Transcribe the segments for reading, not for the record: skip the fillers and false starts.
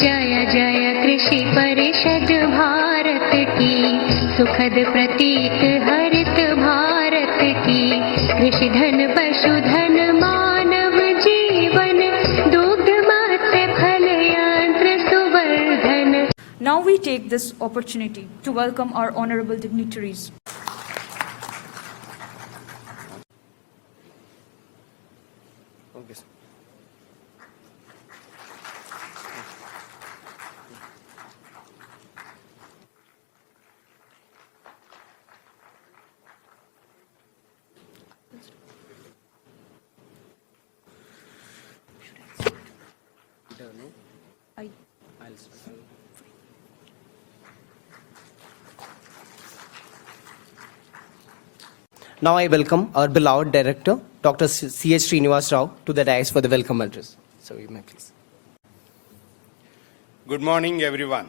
जय जय कृषि परिषद भारत की, सुखद प्रतीक हरित भारत की। कृषि धन पशुधन मानव जीवन, दुग्ध मत्स्य फल यंत्र सुवर्धन। Now we take this opportunity to welcome our honorable dignitaries. Okay, sir. I'll start. Now I welcome our beloved director, Dr. C.H. Srinivas Rao, to the dais for the welcome address. So you may please. Good morning, everyone.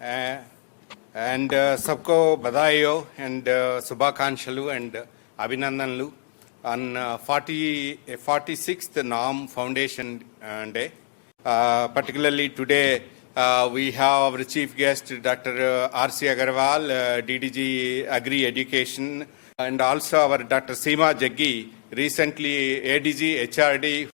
And सबको बधाई हो and शुभाकांक्षलु and अभिनंदनलु on 46th NAM Foundation Day. Particularly today, we have our chief guest, Dr. R.C. Agarwal, DDG Agri Education, and also our Dr. Seema Jaggi, recently ADG HRD.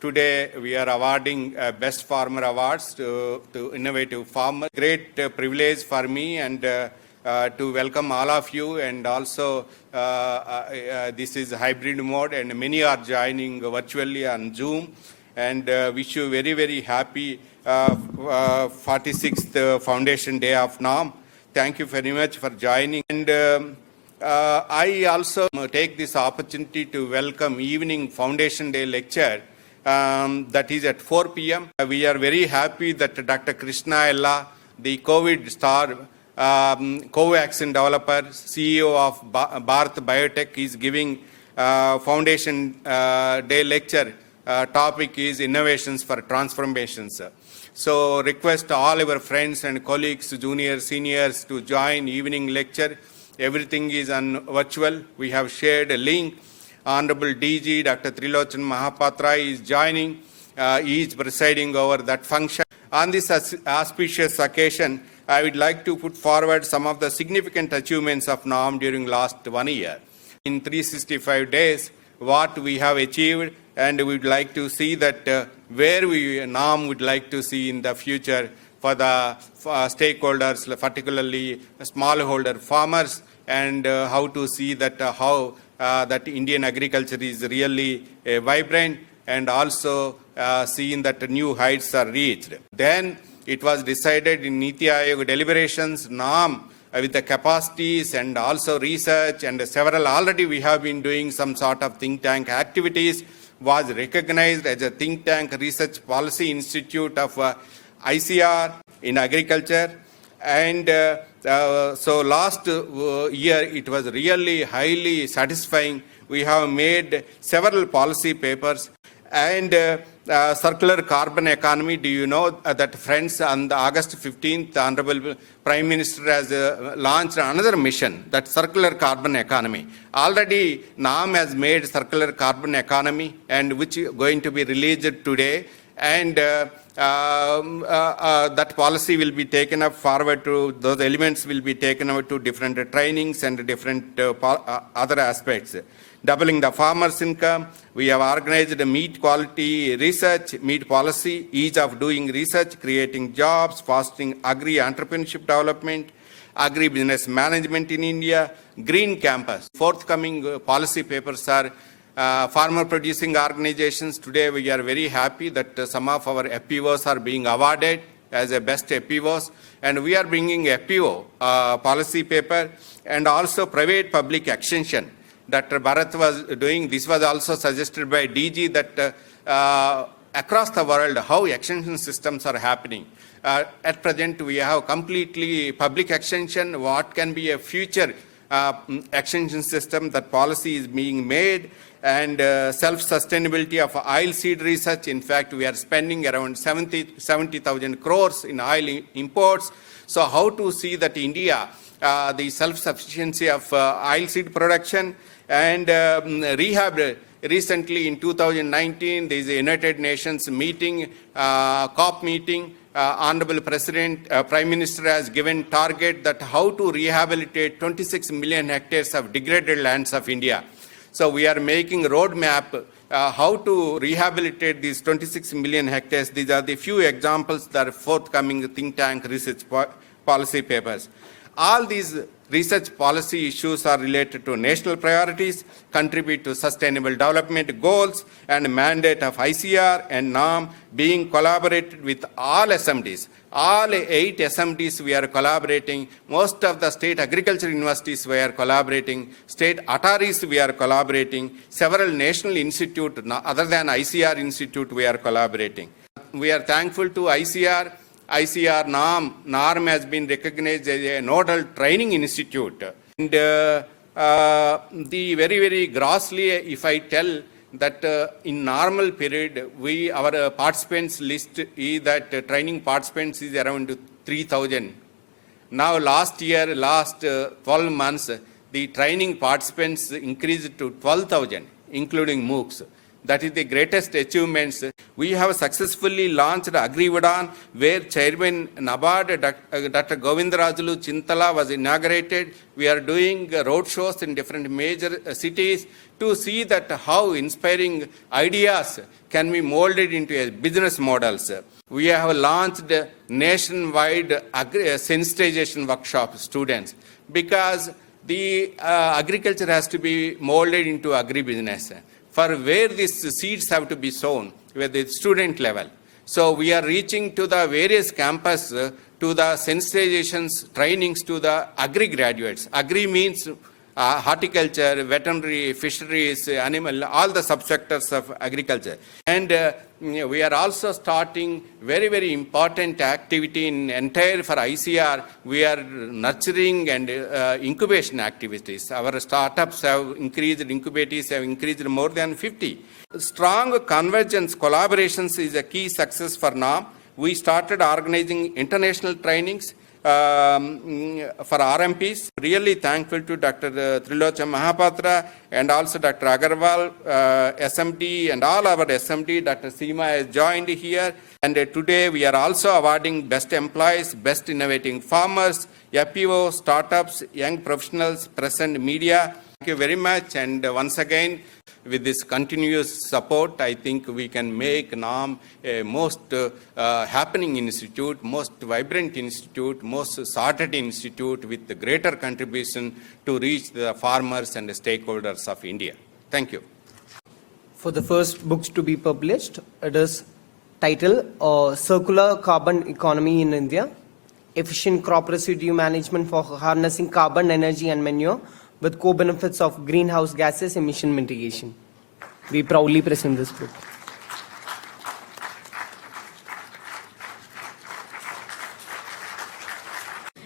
Today we are awarding Best Farmer Awards to innovative farmers. Great privilege for me and to welcome all of you, and also this is hybrid mode and many are joining virtually on Zoom, and wish you very, very happy 46th Foundation Day of NAM. Thank you very much for joining. And I also take this opportunity to welcome evening Foundation Day lecture that is at 4 p.m. We are very happy that Dr. Krishna Ella, the COVID star, Covaxin developer, CEO of Bharat Biotech, is giving Foundation Day lecture. Topic is innovations for transformations. So request all our friends and colleagues, juniors, seniors to join evening lecture. Everything is on virtual. We have shared a link. Honorable DG Dr. Trilochan Mahapatra is joining. He is presiding over that function. On this auspicious occasion, I would like to put forward some of the significant achievements of NAM during last 1 year. In 365 days, what we have achieved, and we would like to see that where NAM would like to see in the future for the stakeholders, particularly smallholder farmers, and how to see that how that Indian agriculture is really vibrant, and also seeing that new heights are reached. Then it was decided in Niti Aayog deliberations, NAM with the capacities and also research and several, already we have been doing some sort of think tank activities, was recognized as a think tank research policy institute of ICR in agriculture. And so last year it was really highly satisfying. We have made several policy papers. And circular carbon economy, do you know that, friends, on the August 15th, the Honorable Prime Minister has launched another mission, that circular carbon economy. Already NAM has made circular carbon economy, and which is going to be released today. And that policy will be taken up forward to, those elements will be taken up to different trainings and different other aspects. Doubling the farmers' income, we have organized a meat quality research, meat policy, ease of doing research, creating jobs, fostering agri-entrepreneurship development, agri-business management in India, green campus. Forthcoming policy papers are farmer producing organizations. Today we are very happy that some of our FPOs are being awarded as a best FPOs, and we are bringing FPO policy paper, and also private public extension. Dr. Bharat was doing, this was also suggested by DG, that across the world how extension systems are happening. At present we have completely public extension. What can be a future extension system? That policy is being made. And self-sustainability of oil seed research. In fact, we are spending around 70,000 crores in oil imports. So how to see that India, the self-sufficiency of oil seed production, and rehab. Recently in 2019, there is a United Nations meeting, COP meeting, Honorable President, Prime Minister has given target that how to rehabilitate 26 million hectares of degraded lands of India. So we are making a roadmap how to rehabilitate these 26 million hectares. These are the few examples that are forthcoming think tank research policy papers. All these research policy issues are related to national priorities, contribute to sustainable development goals, and mandate of ICR and NAM being collaborated with all SMDs. All 8 SMDs we are collaborating. Most of the state agriculture universities we are collaborating. State Ataris we are collaborating. Several national institutes other than ICR Institute we are collaborating. We are thankful to ICR. ICR NARM has been recognized as a nodal training institute. And the very, very grossly, if I tell that in normal period, our participants list is that training participants is around 3,000. Now last 12 months, the training participants increased to 12,000, including MOOCs. That is the greatest achievements. We have successfully launched AgriVidan, where Chairman NABARD, Dr. Govindarajulu Chintala was inaugurated. We are doing road shows in different major cities to see that how inspiring ideas can be molded into business models. We have launched nationwide sensitization workshop students because the agriculture has to be molded into agribusiness. For where these seeds have to be sown, with the student level. So we are reaching to the various campus, to the sensitizations, trainings to the agri graduates. Agri means horticulture, veterinary, fisheries, animal, all the subsectors of agriculture. And we are also starting very, very important activity in entire for ICR. We are nurturing and incubation activities. Our startups have increased, incubators have increased more than 50. Strong convergence collaborations is a key success for NAM. We started organizing international trainings for RMPs. Really thankful to Dr. Trilochana Mahapatra and also Dr. Agarwal, SMD, and all our SMD. Dr. Seema has joined here. And today we are also awarding best employees, best innovating farmers, FPO, startups, young professionals, press and media. Thank you very much. And once again, with this continuous support, I think we can make NAM a most happening institute, most vibrant institute, most sorted institute with the greater contribution to reach the farmers and the stakeholders of India. Thank you. For the first books to be published, it is titled Circular Carbon Economy in India, Efficient Crop Residue Management for Harnessing Carbon, Energy and Manure with Co-Benefits of Greenhouse Gases Emission Mitigation. We proudly present this book.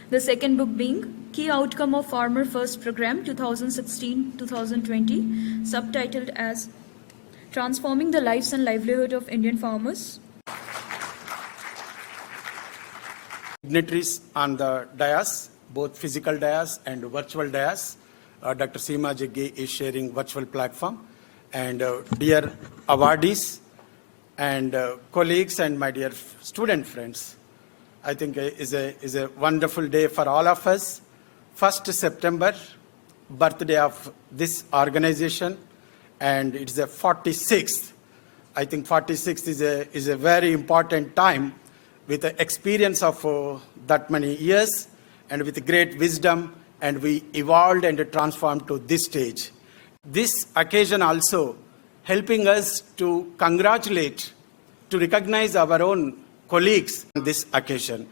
The second book being Key Outcome of Farmer First Program 2016-2020, subtitled as Transforming the Lives and Livelihood of Indian Farmers. Dignitaries on the dais, both physical dais and virtual dais. Dr. Seema Jaggi is sharing virtual platform. And dear awardees and colleagues and my dear student friends, I think is a wonderful day for all of us. 1st September, birthday of this organization, and it's the 46th. I think 46th is a very important time with the experience of that many years and with great wisdom, and we evolved and transformed to this stage. This occasion also helping us to congratulate, to recognize our own colleagues on this occasion.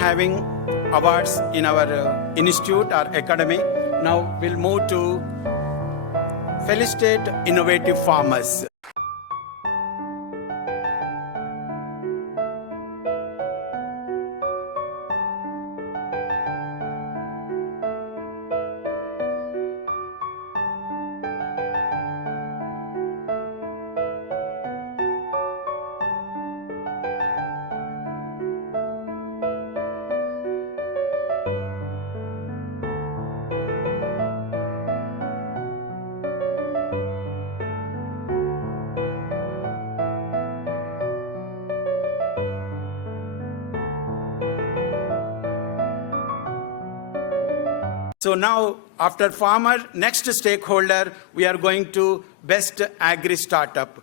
having awards in our institute or academy. Now we'll move to felicitate innovative farmers. So now, after farmer, next stakeholder, we are going to best agri startup.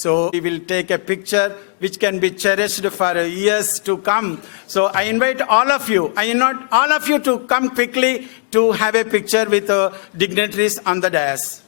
So we will take a picture which can be cherished for years to come. So I invite all of you, to come quickly to have a picture with dignitaries on the dais.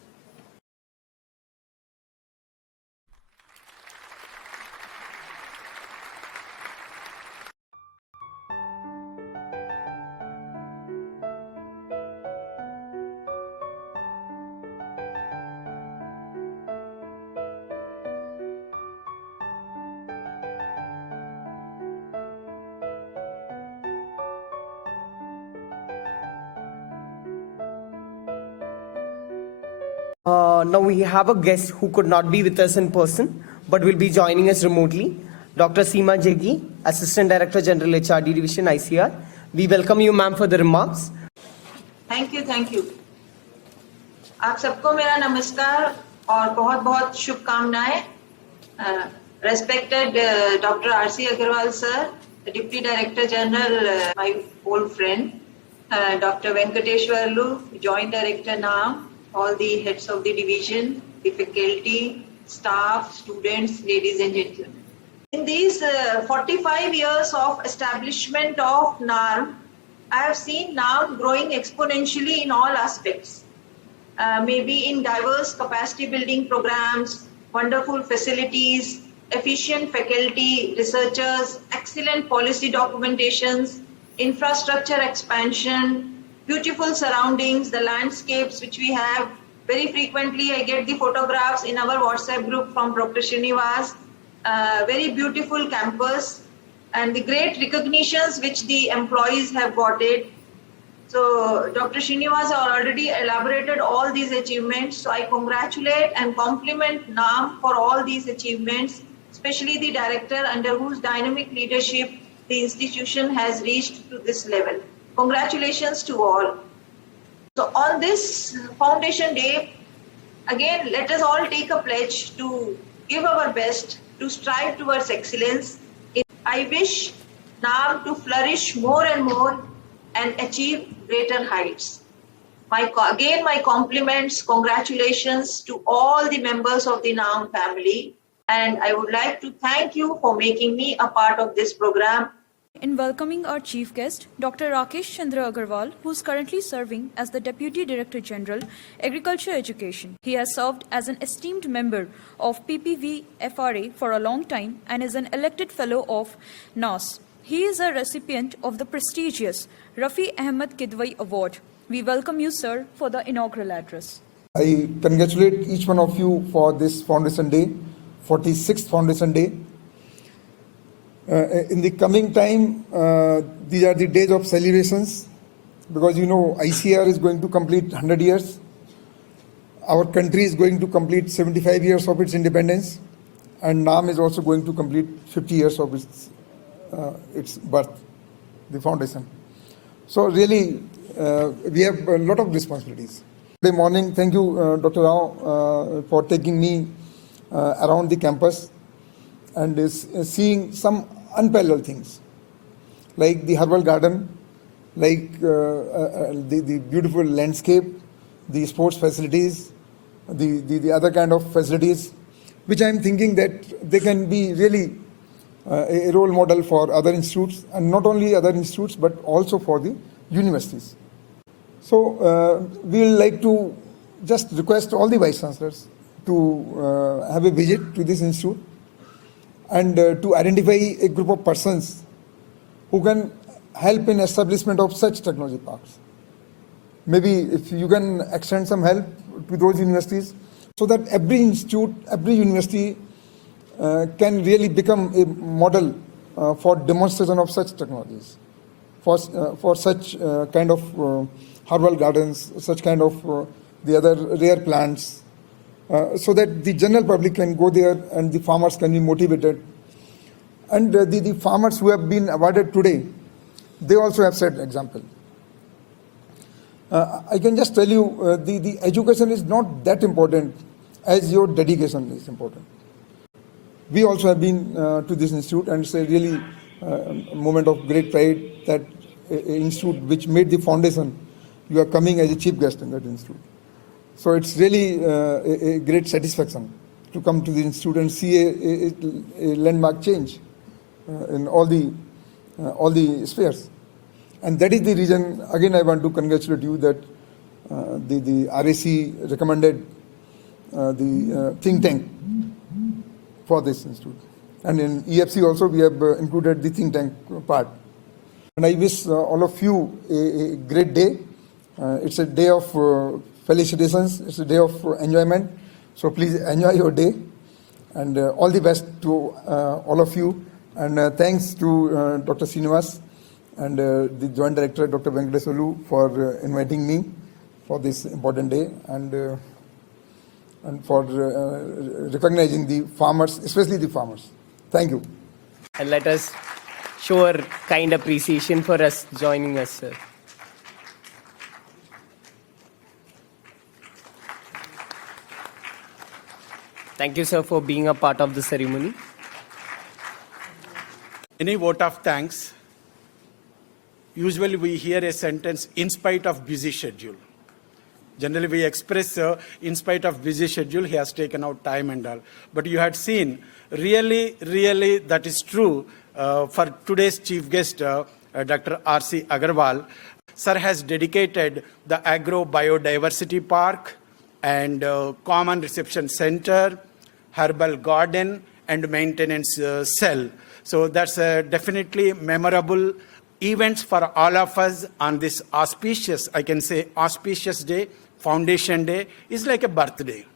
Now we have a guest who could not be with us in person, but will be joining us remotely. Dr. Seema Jaggi, Assistant Director General HRD Division, ICR. We welcome you, ma'am, for the remarks. Thank you आप सबको मेरा नमस्कार और बहुत बहुत शुभकामनाएं respected doctor RC Agarwal sir deputy director general my old friend doctor Venkateswarlu joint director नाम all the heads of the division, the faculty, staff, students, ladies and gentlemen. In these 45 years of establishment of NARM, I have seen NARM growing exponentially in all aspects. Maybe in diverse capacity building programs, wonderful facilities, efficient faculty, researchers, excellent policy documentations, infrastructure expansion, beautiful surroundings, the landscapes which we have. Very frequently I get the photographs in our WhatsApp group from Dr. Srinivas. Very beautiful campus and the great recognitions which the employees have got it. So Dr. Srinivas already elaborated all these achievements. So I congratulate and compliment NARM for all these achievements, especially the director under whose dynamic leadership the institution has reached to this level. Congratulations to all. So on this Foundation Day, again, let us all take a pledge to give our best to strive towards excellence. I wish NARM to flourish more and more and achieve greater heights. Again, my compliments, congratulations to all the members of the NARM family. And I would like to thank you for making me a part of this program. In welcoming our chief guest, Dr. Rakesh Chandra Agarwal, who is currently serving as the Deputy Director General, Agriculture Education. He has served as an esteemed member of PPV-FRA for a long time and is an elected fellow of NAS. He is a recipient of the prestigious Rafi Ahmed Kidwai Award. We welcome you, sir, for the inaugural address. I congratulate each one of you for this Foundation Day, 46th Foundation Day. In the coming time, these are the days of celebrations because you know ICR is going to complete 100 years. Our country is going to complete 75 years of its independence, and NAM is also going to complete 50 years of its birth, the foundation. So really, we have a lot of responsibilities. Good morning. Thank you, Dr. Rao, for taking me around the campus and seeing some unparalleled things, like the herbal garden, like the beautiful landscape, the sports facilities, the other kind of facilities, which I'm thinking that they can be really a role model for other institutes, and not only other institutes, but also for the universities. So we will like to just request all the vice chancellors to have a visit to this institute and to identify a group of persons who can help in establishment of such technology parks. Maybe if you can extend some help to those universities, so that every institute, every university can really become a model for demonstration of such technologies, for such kind of herbal gardens, such kind of the other rare plants, so that the general public can go there and the farmers can be motivated. And the farmers who have been awarded today, they also have set example. I can just tell you, the education is not that important as your dedication is important. We also have been to this institute, and it's a really moment of great pride that an institute which made the foundation, you are coming as a chief guest in that institute. So it's really a great satisfaction to come to the institute and see a landmark change in all the spheres. And that is the reason, again, I want to congratulate you that the RAC recommended the think tank for this institute. And in EFC also, we have included the think tank part. And I wish all of you a great day. It's a day of felicitations. It's a day of enjoyment. So please enjoy your day. And all the best to all of you. And thanks to Dr. Srinivas and the Joint Director, Dr. Venkateshwarlu, for inviting me for this important day and for recognizing the farmers, especially the farmers. Thank you. And let us show our kind appreciation for us joining us, sir. Thank you, sir, for being a part of the ceremony. Any vote of thanks? Usually we hear a sentence, in spite of busy schedule. Generally we express, in spite of busy schedule, he has taken out time and all. But you had seen, really that is true for today's chief guest, Dr. R.C. Agarwal. Sir has dedicated the Agro Biodiversity Park and Common Reception Center, Herbal Garden and Maintenance Cell. So that's definitely memorable events for all of us on this auspicious, I can say auspicious day, Foundation Day, is like a birthday.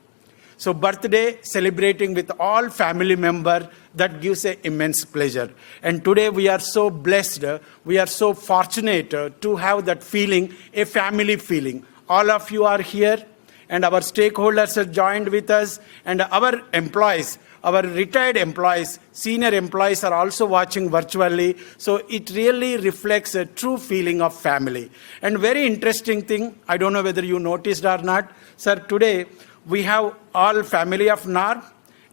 So birthday, celebrating with all family members, that gives an immense pleasure. And today we are so blessed, we are so fortunate to have that feeling, a family feeling. All of you are here and our stakeholders have joined with us and our employees, our retired employees, senior employees are also watching virtually. So it really reflects a true feeling of family. And very interesting thing, I don't know whether you noticed or not, sir, today we have all family of NAR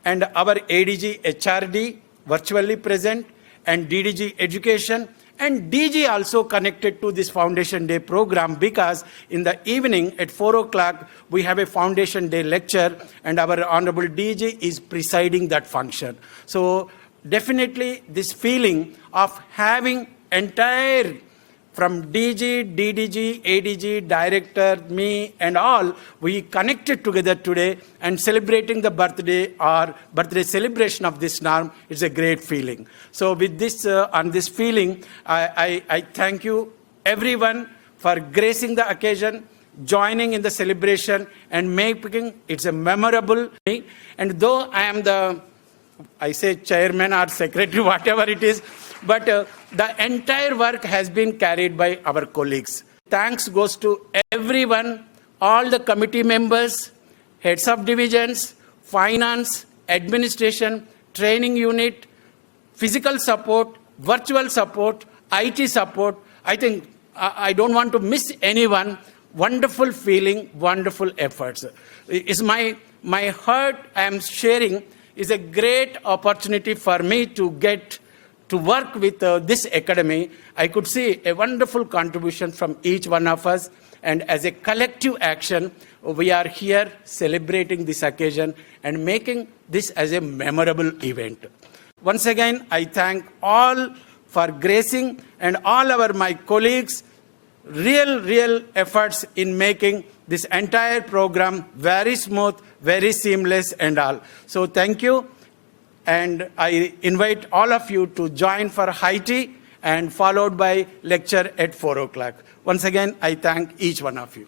and our ADG HRD virtually present and DDG Education and DG also connected to this Foundation Day program because in the evening at 4 o'clock, we have a Foundation Day lecture and our Honorable DG is presiding that function. So definitely this feeling of having entire from DG, DDG, ADG, director, me and all, we connected together today and celebrating the birthday or birthday celebration of this NARM is a great feeling. So with this, on this feeling, I thank you everyone for gracing the occasion, joining in the celebration and making it a memorable day. And though I am I say chairman or secretary, whatever it is, but the entire work has been carried by our colleagues. Thanks goes to everyone, all the committee members, heads of divisions, finance, administration, training unit, physical support, virtual support, IT support. I think I don't want to miss anyone. Wonderful feeling, wonderful efforts. Is my heart I am sharing is a great opportunity for me to get to work with this academy. I could see a wonderful contribution from each one of us, and as a collective action, we are here celebrating this occasion and making this as a memorable event. Once again, I thank all for gracing and all my colleagues, real efforts in making this entire program very smooth, very seamless and all. So thank you. And I invite all of you to join for high tea and followed by lecture at 4 o'clock. Once again, I thank each one of you.